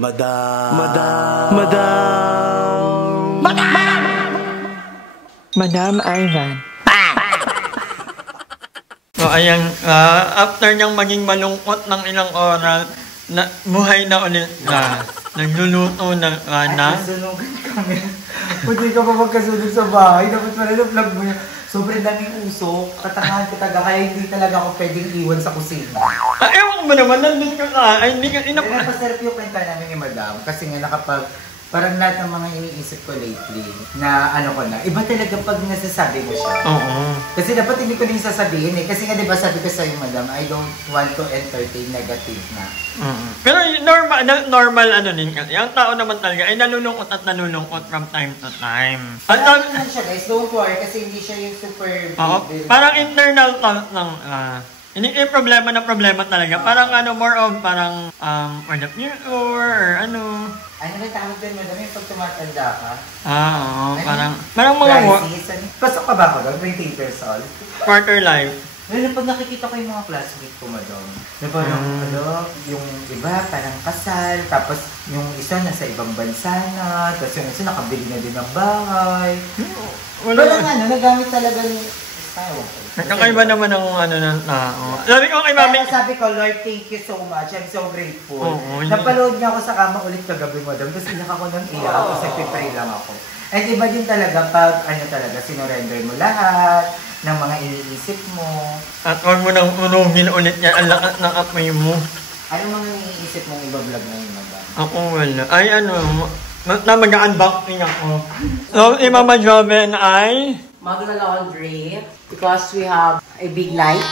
Madam. Madam Ivan. So, ayan, after niyang maging malungkot ng ilang oras, buhay na ulit na. Nagluluto na. Nasunugan kami. Pwede ka pa magkasunog sa bahay. Dapat pala na vlog mo yan. Sobrang daming usok. Katangahan ko taga. Kaya hindi talaga ako pwedeng iwan sa kusina. Ewan ko ba naman, nandun ka ka. Ay, hindi ka Napasarap yung kwenta namin ni Madam. Kasi nga nakapag... Parang lahat ng mga iniisip ko lately na ano ko na, iba talaga pag nasasabi mo siya. Oo. Kasi dapat hindi ko din sasabihin eh. Kasi nga diba sabi ko sa'yo, Madam, I don't want to entertain negative na. Pero normal ano din kasi. Ang tao naman talaga ay nalulungkot at nalulungkot from time to time. At Ano naman siya guys, don't worry kasi hindi siya yung super big. parang internal thought lang. Hindi yung problema talaga. Parang ano, more of parang for the future or ano. Ano ba tawag din, Madam, yung pag tumatanda ka? Oo, parang mga crisis. Pasok ka ba ako doon? 20 years old? quarter life. Ngayon, pag nakikita ko yung mga classmate ko, Madam, na parang, yung iba, parang kasal, tapos yung isa nasa ibang bansa na, tapos yung isa nakabili na din ng bahay. Parang ano, nagamit talaga ni style. Kakaiba naman ang ano ng tao. Sabi ko kay Mami. Sabi ko, Lord, thank you so much. I'm so grateful. Napaload niya ako sa kama ulit kagabi, Madam. Tapos iyak ako ng iyak kasi pipray lang ako. At iba din talaga pag ano talaga, sinurrender mo lahat ng mga iniisip mo. At huwag mo nang unugin ulit niya ang lakas ng apoy mo. Ano mga iniisip mong iba-vlog na yun, Madam? Ako wala. Ay ano, mag-unboxing ako. So, si Mama Joven ay... Magna Laundry because we have a big night.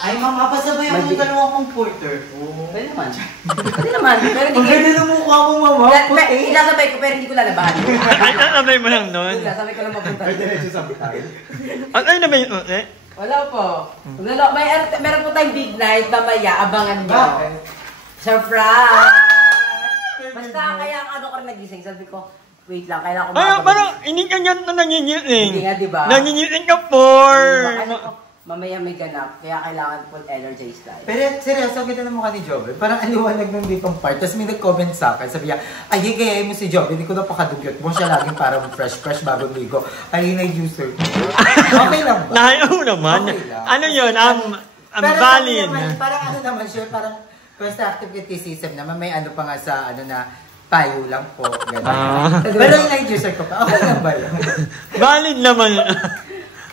Ay, Mama, pasabay ako ng dalawang kong porter ko. Pwede naman. Pwede naman. Pero hindi Ang ganda ng mukha mo, Mama. Ilasabay ko pero hindi ko lalabahan. Ay, nasabay mo lang doon. Ilasabay ko lang mapunta. Ay, diretso sa bitay. At ay na ba yung uti? Wala po. Meron po tayong big night mamaya. Abangan nyo. Surprise! Basta kaya ano ko rin nagising. Sabi ko, wait lang, kailangan ko Ay, parang hindi ka ganito nangingiting. Hindi nga, diba? Nangingiting ka for... Mamaya may ganap, kaya kailangan full energized tayo. Pero seryoso, kita ng mukha ni Joven. Parang aliwanag ng ditong part. Tapos may nag-comment sa akin. Sabi niya, ay, higayay mo si Joven. Hindi ko napakadugyot mo. Siya laging parang fresh bagong ligo. Ay, na-user. Okay lang ba? Nahayaw naman. Okay lang. Ano yun? Valid. Parang ano naman siya, parang constructive criticism naman. May ano pa nga sa ano na, payo lang po. Pero yung na-user ko pa. Okay lang ba yun? Valid naman.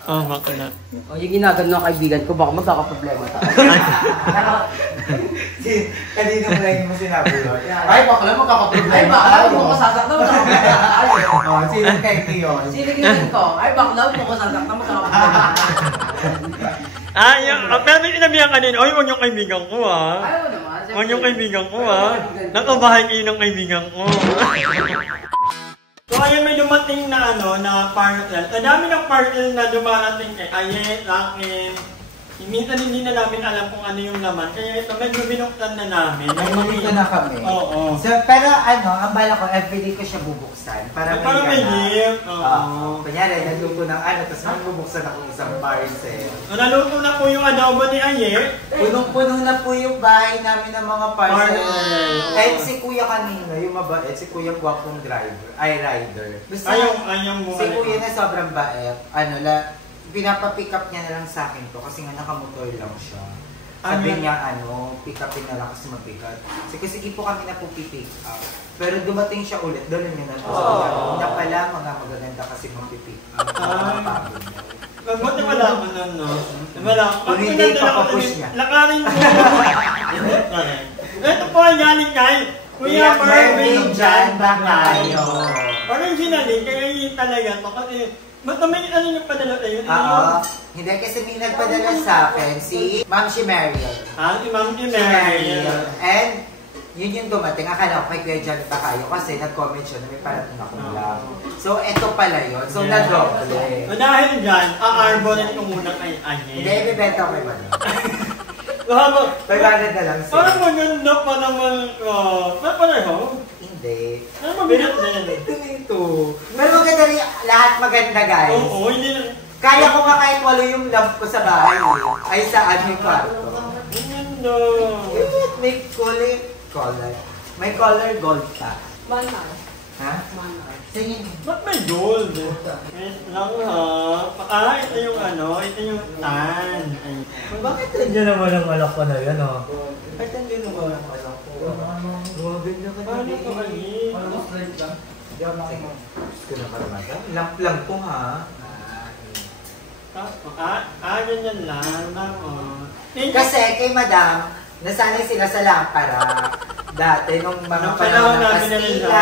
Oh, baka na. O, yung ginagano ng kaibigan ko, baka magkakaproblema tayo. Kanina mo lang yung sinabi yun. Ay, baka lang magkakaproblema. Ay, baka lang mo ko sasaktan, magkakaproblema tayo. Sinong kay yun? Sino yun ko? Ay, baka lang mo ko sasaktan, magkakaproblema tayo. Pero inabihan ka din, oy, huwag yung kaibigan ko, ha? Ayaw mo naman. Huwag yung kaibigan ko, ha? Nakabahay kayo ng kaibigan ko. So, ayun, may dumating na ano, na parcel. Ang dami ng parcel na dumarating kay Aye, sa akin. Minsan hindi na namin alam kung ano yung laman. Kaya ito, medyo binuksan na namin. Ay, nandito na kami. Oo. So, pero ano, ang bala ko, everyday ko siya bubuksan. Para may gift. Oo. Kunyari, nagluto ng ano, tapos magbubuksan ako isang parcel. Naluto na po yung adobo ni Aye. Punong-puno na po yung bahay namin ng mga parcel. Kahit si Kuya kanina, yung mabait, si Kuya gwapong driver, ay rider. Basta, ayaw mo. Si Kuya na sobrang bait, ano, pinapapick up niya na lang sa akin to kasi nga nakamotor lang siya. Sabi niya, pick upin na lang kasi mabigat. Kasi po kami na po pick up. Pero dumating siya ulit, doon niya na to. Una pala, mga magaganda kasi mag-pick up. Pagod niya. Buti malaman nun, no? Malaman. Kung hindi, papapush niya. Lakarin mo. Ito po ay galing kay Kuya Mervin dyan ba kayo? Originally, kaya yun talaga to. Kasi, ba't may ano yung padala tayo? Oo. Hindi kasi may nagpadala sa akin, si Ma'am Mariel. Si Ma'am Mariel. And, yun yung dumating. Akala ko kay Kuya John pa kayo kasi nag-comment siya na may parating akong lang. So, eto pala yun. So, na-double. So, dahil dyan, a-arbonin ko muna kay Aye. Hindi, ibibenta ko kay Mano. Habang, 500 na lang siya. parang maganda pa naman. Pareho? Hindi. Ano mabigat din? Ito. Pero maganda rin, lahat maganda guys. Oo, hindi na. Kaya ko nga kahit walo yung lamp ko sa bahay eh. Ay saan yung kwarto. Ang ganda. May kulay. May color gold pa. Manar. Ha? Manar. Sige. Ba't may gold? Wait lang ha. Ito yung ito yung tan. Ay. Bakit nandiyan naman ang alak ko na yan, oh? Bakit nandiyan naman ang alak ko? Gumaganda ka na. Paano ko mali? Hindi ako makikita. Gusto ko na karamada. Lamp lang to, ha? Ganyan lang. Kasi kay madam, nasanay sila sa lampara. Dati nung mga Nung panahon ng namin na Kastila.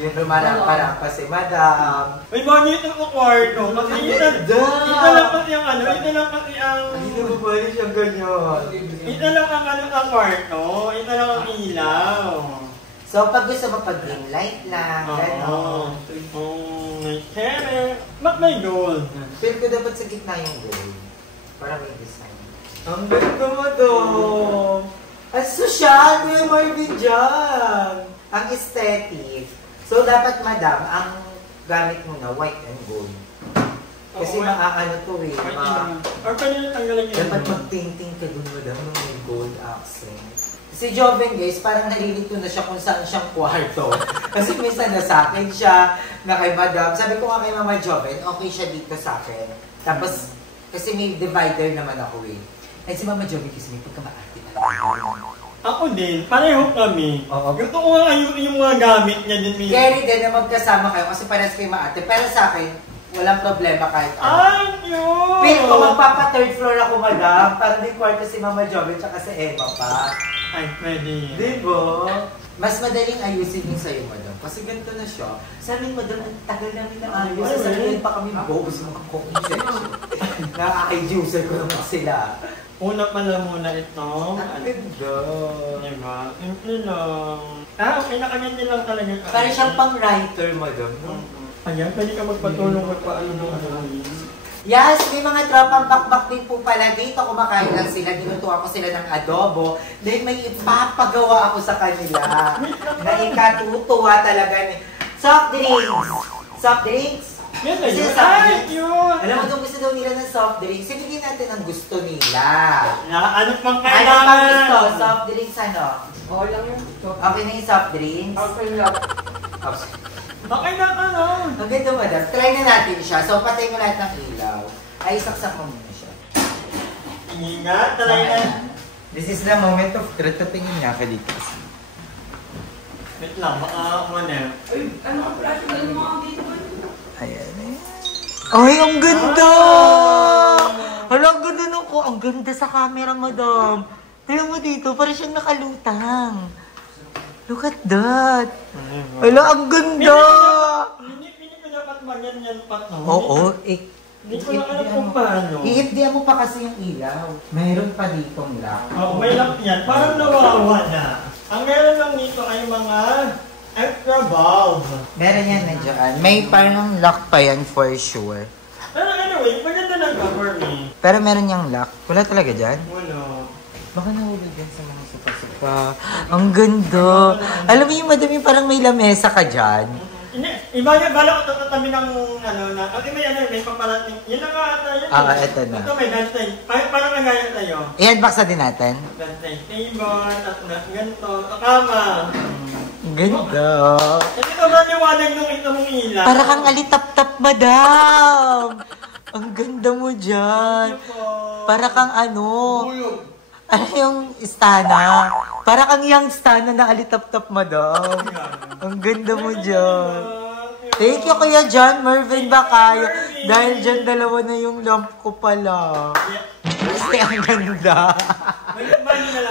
Yung lumalampara pa si madam. May money ito ko kwarto. Kasi ito lang pati ang ito lang pati ang... Hindi mo pwede siyang ganyan. Ito lang ang kwarto. Ito lang ang ilaw. So, pag gusto mo pag-ring light lang, gano'n. May kere. Ba't may gold? Feel ko dapat sa gitna yung gold. Para may design. Ang ganda mo doon. Ang social, Kuya Marvin dyan. Ang aesthetic. So, dapat madam, ang gamit mo na white and gold. Kasi maaano to eh. Or pwede na tanggalin yun. Dapat mag-painting ka doon madam ng may gold accent. Si Joven guys, parang nalilito na siya kung saan siyang kwarto. Kasi minsan nasa akin siya, na kay madam. Sabi ko nga kay Mama Joven, okay siya dito sa akin. Tapos, kasi may divider naman ako eh. Ay si Mama Joven kasi may pagkamaarte na. Ako din, pareho kami. Oo. Gusto ko nga yung mga gamit niya din. Gary din na magkasama kayo kasi parehas kayo maarte. Pero sa akin, walang problema kahit ano. Ay, yun! Pero kung magpapa-third floor ako madam, para may kwarto si Mama Joven tsaka si Emma pa. Ay, pwede yun. Diba? Mas madaling ayusin yung sa'yo, madam. Kasi ganito na siya. Sa amin, madam, ang tagal namin na ayos. Sa sabihin pa kami bogus mga comment section. Nakaka-user ko naman sila. Una pala muna ito. Ang ganda. Diba? Simple lang. Okay na kanya din lang talaga. Parang siyang pang-writer, madam. Ayan, pwede ka magpatulong kung paano nung Yes, may mga tropang bakbak din po pala dito. Kumakain lang sila, dinutuan ko sila ng adobo. Then may ipapagawa ako sa kanila. Na ikatutuwa talaga ni... Soft drinks! Soft drinks? Yes, Kasi ayun. soft Ay, drinks. yun! Alam mo kung gusto daw nila ng soft drinks, ibigay natin ang gusto nila. Ano pang Ano kailangan? pang gusto? Soft drinks ano? Oo lang yun. Okay na yung soft drinks? Okay lang. Okay na ka, no? Ang ganda madam. Try na natin siya. So patay mo lahat ng ilaw. Ay, saksak mo muna siya. Ingat, talaga. This is the moment of truth. Tingin niya ka dito. Wait lang, baka umano. Ay, ano ka pala? Tingnan mo ang dito. Ayan eh. Ay, ang ganda! Hala, ang ganda nung ko. Ang ganda sa camera, madam. Tingnan mo dito, parang siyang nakalutang. Look at that. Hala, ang ganda! Hindi ko dapat manyan pa, no? Oo, Hindi ko lang alam kung paano. i-hifdihan mo pa kasi yung ilaw. Mayroon pa ditong lock. Oo, may lock yan. Parang nawawala. Ang meron lang dito ay mga extra valve. Meron yan nandiyan. May parang lock pa yan for sure. Pero anyway, maganda lang ka for me. Pero meron niyang lock. Wala talaga dyan? Wala. Baka nahulog yan sa mga supa-supa. Ang ganda. Alam mo yung madami parang may lamesa ka dyan. Hindi, iba niya, bala ko tatabi ng okay, may paparating. Yun na nga ata yun. Eto na. Ito may bedside. Parang nagaya tayo. I-unbox na din natin. Bedside table, at ganito, kama. Ang ganda. Kasi ito ba liwanag nung ito mong ilaw? Para kang alitap-tap, madam. Ang ganda mo dyan. Para kang ano. Ano yung istana? Para kang yung istana na alitap-tap, madam. Ang ganda mo dyan. Thank you, Kuya John. Mervin ba kaya? Dahil dyan dalawa na yung lamp ko pala. Kasi ang ganda.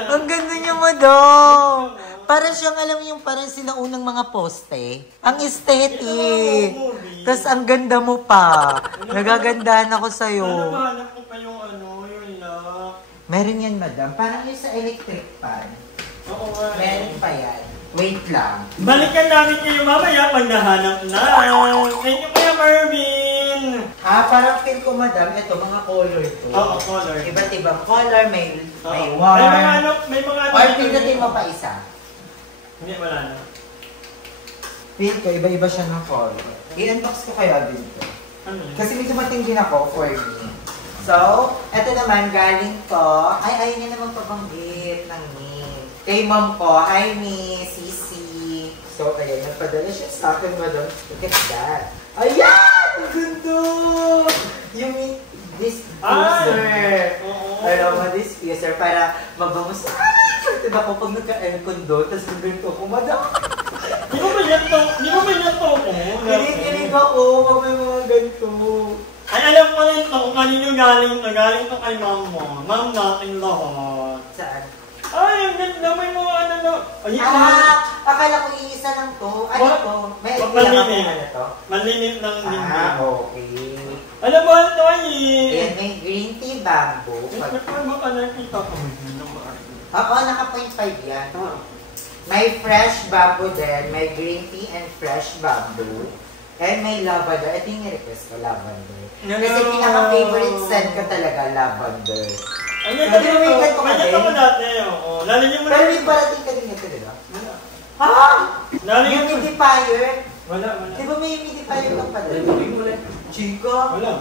Ang ganda niya, madam. Para siyang, alam mo yung parang sinaunang mga poste. Ang aesthetic. Tapos ang ganda mo pa. Nagagandahan ako sa'yo. Hanap ko pa yung yung lock. Meron yan, madam. Parang yung sa electric fan. Oo nga. Meron pa yan. Wait lang. Balikan namin kayo mamaya pag nahanap na. Thank you, Kuya Marvin. Parang feel ko, madam, ito, mga color to. Oo, color. Iba't ibang color, may May mga warm. may mga Or pindutin mo pa isa. Hindi, wala na. Feel ko, iba-iba siya ng color. I-unbox ko kaya dito. Ano yun? Kasi may dumating din ako for me. So, eto naman, galing to. Ay, ayaw niya naman pabanggit ng name. Kay mom ko, hi Miss Sisi. So, ayan, nagpadala siya sa akin, madam. Look at that. Ayan! Ang ganda! Yung diffuser. Alam mo, diffuser para mabangos. Diba ko pag nagka-aircon tapos nagganto ko, madam. Di ba ba yan to? Ko? Kinig ako, pag may mga ganito. Ay, alam ko rin to kung kanino galing to. Galing to kay mom mo. Mom natin lahat. Saan? Ay, ang ganda. May mga ano no. Akala ko iisa lang to. Ano to? May idea ka kung ano to? Malinit ng linggo. Okay. Alam mo, ito ay... Ayan, may green tea bamboo. Ano ba ka nakita ko? Oo, naka 0.5 yan. May fresh bamboo din, may green tea and fresh bamboo. And may lavender. Ito yung request ko, lavender. Kasi pinaka-favorite scent ko talaga, lavender. Ang ganda may ganito ka din? May ganito ko dati, oo. Pero may parating ka din ito, diba? Wala. Humidifier? Wala. Di ba may humidifier kang pala? Chica? Wala.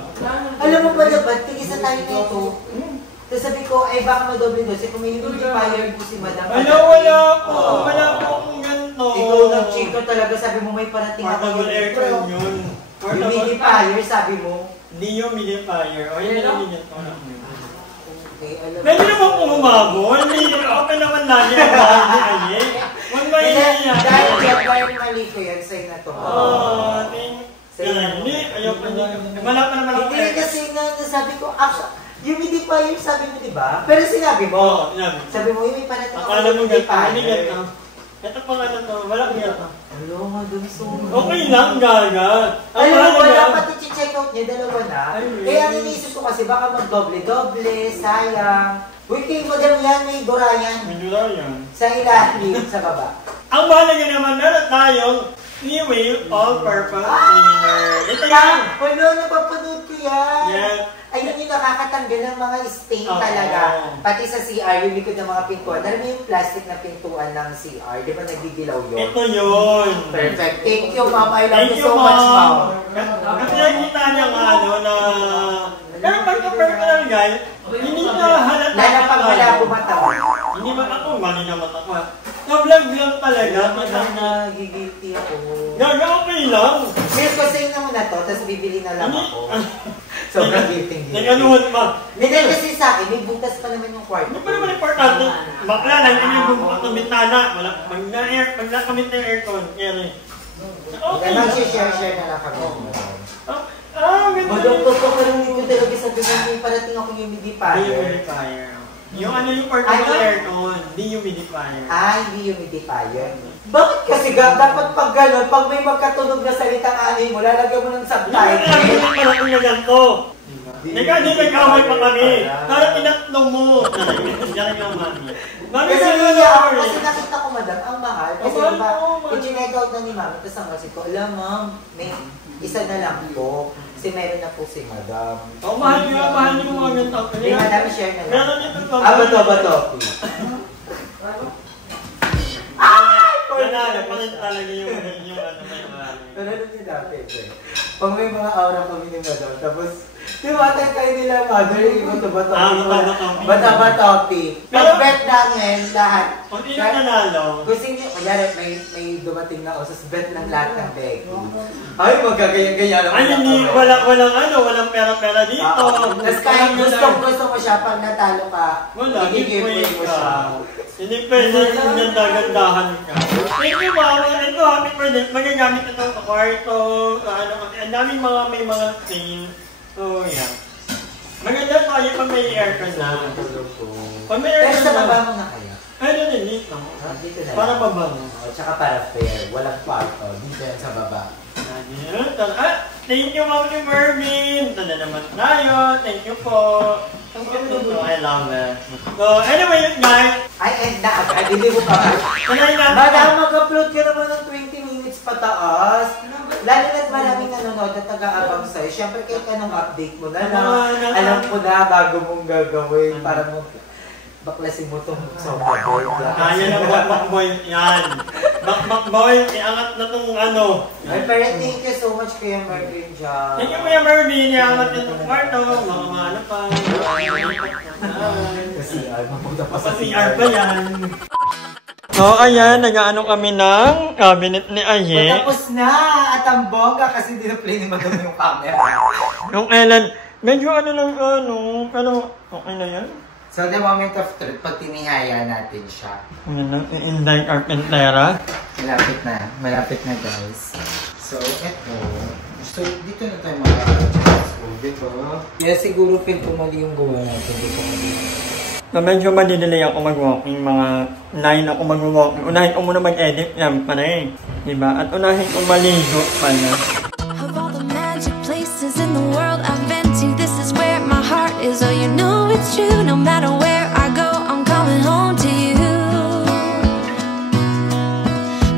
Alam mo ba dapat, tigisa tayo na ito. Tapos sabi ko, ay baka madoble doon. Kasi kung may humidifier po si madam. Wala po. Wala po akong ganito. Ikaw na Chica talaga, sabi mo may parating ako. Portable aircon yun. Humidifier, sabi mo. Hindi yung humidifier. O yun yung ganito. Pwede naman kung umabol. Hindi, okay naman lagi ang bahay ni Aye. Huwag maintindihan. Dahil mali ko yan, sa'yo na to. Hindi, ayoko niya. Wala pa naman ako. Hindi kasi nga, sabi ko, humidifier, sabi mo, diba? Pero sinabi mo. Sabi mo, may parating ako. Akala mo ganito. Ito pang ano to, wala kaya to. Hello, madam, so... Okay lang, gaga. Alam mo, wala pati check out niya, dalawa na. Kaya ang iniisip ko kasi, baka mag-doble-doble, sayang. Uy, kay madam yan, may durayan. May durayan. Sa ilalim, sa baba. Ang mahalaga naman na tayong New-Wave All-Purpose Cleaner. Ito yan. Wala, napapanood ko yan. Yes. Ayun yung nakakatanggal ng mga stain talaga. Pati sa CR, yung likod ng mga pintuan. Alam mo yung plastic na pintuan ng CR, di ba nagdidilaw yun? Ito yun. Perfect. Thank you, ma'am. I love you so much, ma'am. Kasi nakikita niya nga ano na... Pero pagka-personal guys, hindi na halata. Lala pag wala bumatawa. Hindi man ako, mali na matawa. Na-vlog lang talaga. Parang nagigilty ako. Gaga, okay lang. Ngayon ko sa'yo na muna to, tapos bibili na lang ako. Sobrang gifting. Nag-anuhan pa. Hindi kasi sa akin, may butas pa naman yung kwarto. Hindi pa naman importante. Bakla, nandiyan yung bumbukas ng bintana. Pag nakamit na yung aircon. Okay. Mag-share na lang kami. Ganda. Madoktor ko parang hindi ko talaga sabi mo may parating ako yung humidifier. Yung ano yung portable aircon, hindi humidifier. Hindi humidifier. Bakit kasi dapat pag gano'n, pag may magkatunog na salitang anay mo, lalagyan mo ng subtitle. Hindi mo parating na ganito. Hindi nagkamay pa kami. Para tinatlo mo. Diyan yung mami. Kasi niya ako, kasi nakita ko madam, ang mahal. Kasi diba, i-check out na ni mami, tapos ang kasi ko, alam ma'am, may isa na lang po. Kasi meron na po si madam. Mahal niyo mga ganito. Hindi madam, share na lang. Meron ito to. Bato. Nanalo pa rin talaga yung ano may marami. Nanalo niya dati. Pag may mga aura kami ni madam, tapos tiwatay kayo nila mother, yung bato-batopi. Pag-bet namin lahat. Kung hindi na nanalo. Gusto niyo, kunyari may dumating na usas, bet ng lahat ng Becky. Ay, magkagaya-gaya lang. Ay, hindi, walang pera-pera dito. Tapos kahit gusto mo siya, pag natalo ka, i-giveaway mo siya. Hindi pwede yung ganda-gandahan ka. Thank you, mama. Ito, happy birthday. Magagamit ito sa kwarto. Ang daming may mga stain. So, yeah. Maganda tayo pag may aircon na. Pag may aircon na. Pero sa baba mo na kaya? Ay, dito. Dito na. Para mabango. Tsaka para fair. Walang kwarto. Dito yan sa baba. Thank you, Ma'am Mervin. Ito na naman tayo. Thank you po. Ang ganda to. I love it. So, anyway, guys. Ay, end na agad. Hindi mo pa. Madam, mag-upload ka naman ng 20 minutes pataas. Lalo na't maraming nanonood at nag-aabang sa'yo. Siyempre, kahit anong update mo na lang. Alam ko na bago mong gagawin. Para mo baklasin mo itong sobrang boy. Kaya na bakbakboy yan. Bakbakboy, iangat na itong ano. Ay, pero thank you so much Kuya Mervin dyan. Thank you Kuya Mervin, iangat itong kwarto. Mga ano pa. Kasi, mapunta pa sa CR pa yan. So, ayan, nag-ano kami ng cabinet ni Aye. Tapos na! At ang bongga kasi dinaplay ni Madam yung camera. Yung Ellen, medyo ano lang, pero okay na yan. So, the moment of truth, pag tinihaya natin siya. Ayan lang, i-indict our pentera. Malapit na guys. So, eto. So, dito na tayo mag-adjust. So, dito. Kaya siguro mali yung gawa natin. Dito kami. So, medyo madidelay ako mag-walking, mga 9 ako mag-walking. Unahin ko muna mag-edit, yan pa rin. Diba? At unahin ko maligo pala. Of all the magic places in the world I've been to, this is where my heart is. Oh, you know it's true. No matter where I go, I'm coming home to you.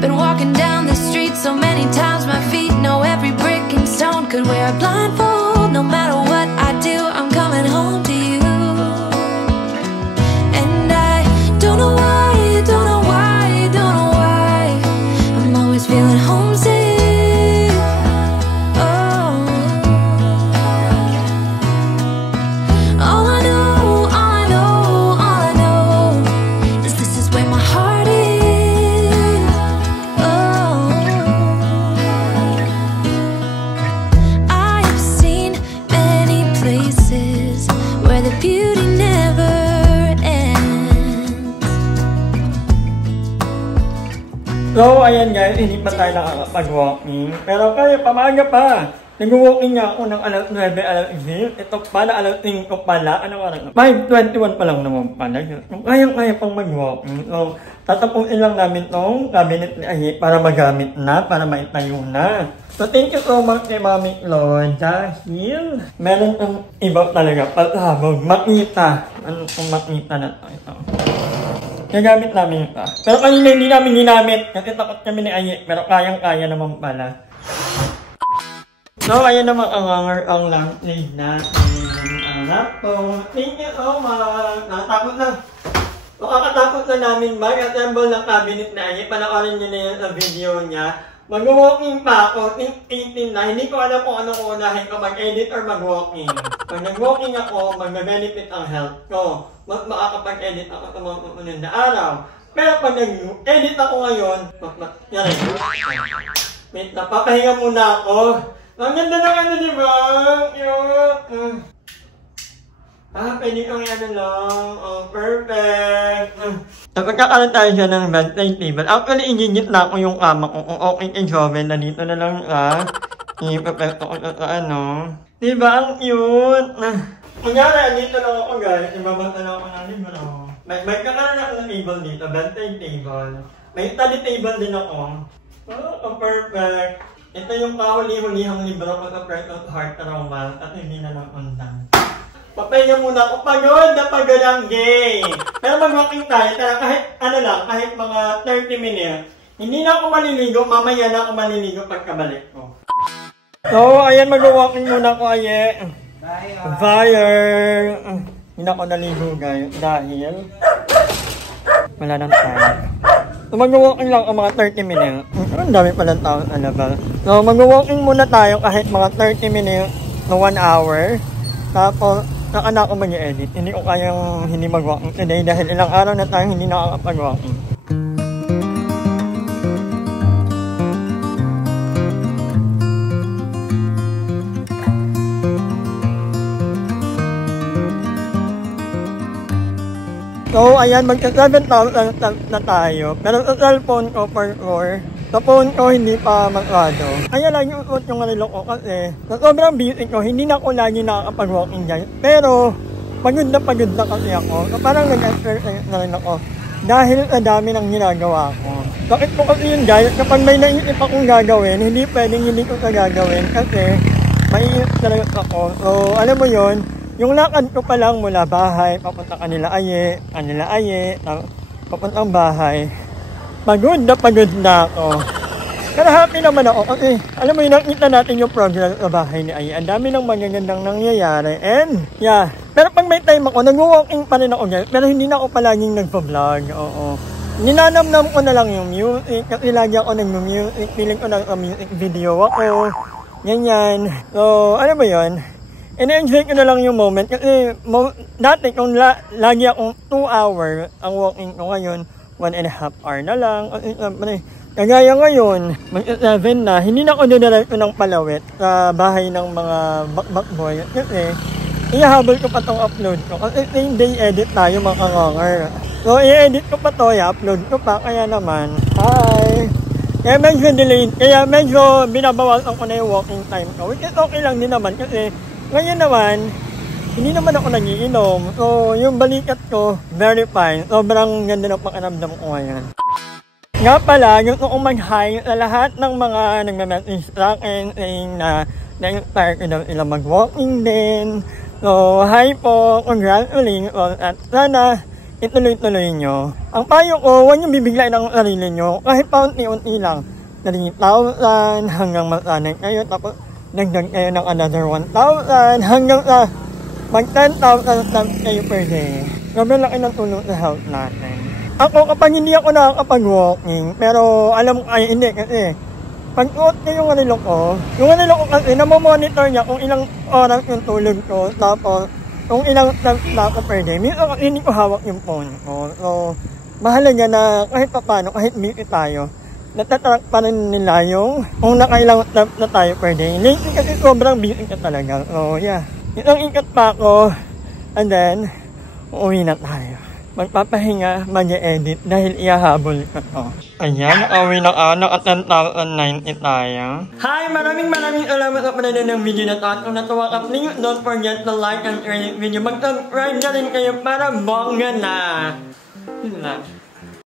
Been walking down the street so many times, my feet know every brick and stone. Could wear a blindfold. No matter what I do, I'm coming home to you. And I don't know why, don't know why, don't know why I'm always feeling homesick. Oh, all I know, all I know, all I know is this is where my heart is. Oh, I have seen many places where the beauty never ends. So, ayan guys, hindi pa tayo nakakapag-walking. Pero kaya pamaga pa. Nag-walking nga ako ng alas 9, alas 10. Ito pala, alas 5 pala. Ano ka na? 5:21 pa lang naman pala. Kung kaya pang mag-walking. So, tatapuin lang namin tong cabinet ni Aye para magamit na, para maitayo na. So, thank you so much kay Mami Lord. Dahil meron kang iba talaga paghabog. Makita. Ano kung makita na ito? Nagamit namin ito. Pero kanina hindi namin ginamit kasi takot kami ni Aye. Pero kayang-kaya naman pala. So, ayan naman ang lamp-shade natin. Ang laptop. Thank you so much. Nakatakot na. Makakatakot na namin mag-assemble ng cabinet na Aye. Panoorin nyo na yan sa video niya. Mag-walking pa ako. 18 na. Hindi ko alam kung anong unahin ko. Mag-edit or mag-walking. Pag nag-walking ako, mag-benefit ang health ko. Makakapag-edit ako sa mga unang na araw. Pero pag nag-edit ako ngayon, yan. Wait na, papahinga muna ako. Ang ganda ng ano, di ba? Pwede kong ano lang. Oh, perfect. Napagkakaroon tayo siya ng bedside table. Actually, inigit na ako yung kama ko. Kung okay kay Jovel, na dito na lang ipapekto ko sa ano. Diba? Ang cute. Kunyari, dito lang ako guys. Ibabasa lang ako ng libro. May kakaroon ako ng table dito. Bedside table. May study table din ako. Oh, perfect. Ito yung kahuli-hulihang libro ko sa Friend of Heart Romance at hindi na lang undang. Papahinga muna ako. Pagod na pagod ang gay. Pero mag-walking tayo. Tara, kahit ano lang, kahit mga 30 minutes. Hindi na ako maliligo. Mamaya na ako maliligo pagkabalik ko. So, ayan, mag-walking muna ako, Aye. Fire! Hindi na ako naligo, guys. Dahil wala nang time. So, mag-walking lang ako mga 30 minutes. Ang dami pa ng taon, alabal. So, mag-walking muna tayo kahit mga 30 minutes na 1 hour. Tapos, saka na ako mag-edit. Hindi ko kayang hindi mag-walking today dahil ilang araw na tayo hindi nakakapag-walking. So, ayan, magka-7,000 na tayo. Pero sa cellphone ko, per core, sa phone ko, hindi pa masyado. Kaya lagi usot yung nalilo ko kasi sa sobrang busy ko, hindi na ako lagi nakakapag-walking guys. Pero, pagod na kasi ako. So, parang nag-exercise na rin ako. Dahil sa dami ng ginagawa ko. Bakit ko kasi yun guys, kapag may naisip akong gagawin, hindi pwedeng hindi ko sa gagawin kasi maiisip talaga ako. So, alam mo yun, yung lakad ko pa lang mula bahay, papunta kanila Aye, papuntang bahay. Pagod na ako. Pero happy naman ako kasi alam mo yun, nakita natin yung progress sa bahay ni Aye. Ang dami ng magagandang nangyayari. And yeah, pero pag may time ako, nag-walking pa rin ako guys. Pero hindi na ako palaging nagpa-vlog. Oo. Ninanamnam ko na lang yung music kasi lagi ako nag-music. Feeling ko nag-music video ako. Ganyan. So, alam mo yun, in-enjoy ko na lang yung moment kasi dati kung lagi akong 2 hours ang walking ko ngayon, 1.5 hour na lang. Kagaya ngayon, mag-11 na, hindi na ako diniretso ng Palawet sa bahay ng mga bakboy. Kasi, ihahabol ko pa itong upload ko. Kasi same day edit tayo mga kanganger. So, i-edit ko pa ito, i-upload ko pa. Kaya naman, hi! Kaya medyo delayed, kaya medyo binabawasan ko na yung walking time ko. Which is okay lang din naman kasi ngayon naman, hindi naman ako nagiinom. So, yung balikat ko, very fine. Sobrang ganda ng pakiramdam ko ngayon. Nga pala, gusto kong mag-hi sa lahat ng mga nagme-message sa akin saying na na-inspire ko daw sila mag-walking din. So, hi po, congratulations at sana ituloy-tuloy nyo. Ang payo ko, huwag nyo bibiglain ang sarili nyo. Kahit paunti-unti lang. 3,000 hanggang masanay kayo. Tapos, nagdag kayo ng another 1,000 hanggang sa mag 10,000 steps kayo per day. Sobrang laki ng tulong sa health natin. Ako, kapag hindi ako nakakapag-walking, pero alam ko, ay hindi kasi, pag-uot ko yung relo ko kasi, namomonitor niya kung ilang oras yung tulog ko. Tapos, kung ilang steps na ako per day, minsan hindi ko hawak yung phone ko. So, mahala niya na kahit paano, kahit busy tayo, natatrack pa rin nila yung kung nakailang steps na tayo per day. Lately kasi sobrang busy ka talaga. So, yeah. Isang ikat pa ako, and then, uuwi na tayo. Magpapahinga, mag-edit dahil ihahabol ko to. Ayan, nakauwi na ako, naka-10,090 tayo. Hi! Maraming salamat sa panonood ng video na to. At kung natuwa ka, please don't forget to like and share this video. Mag-subscribe na rin kayo para bongga na. Yun lang.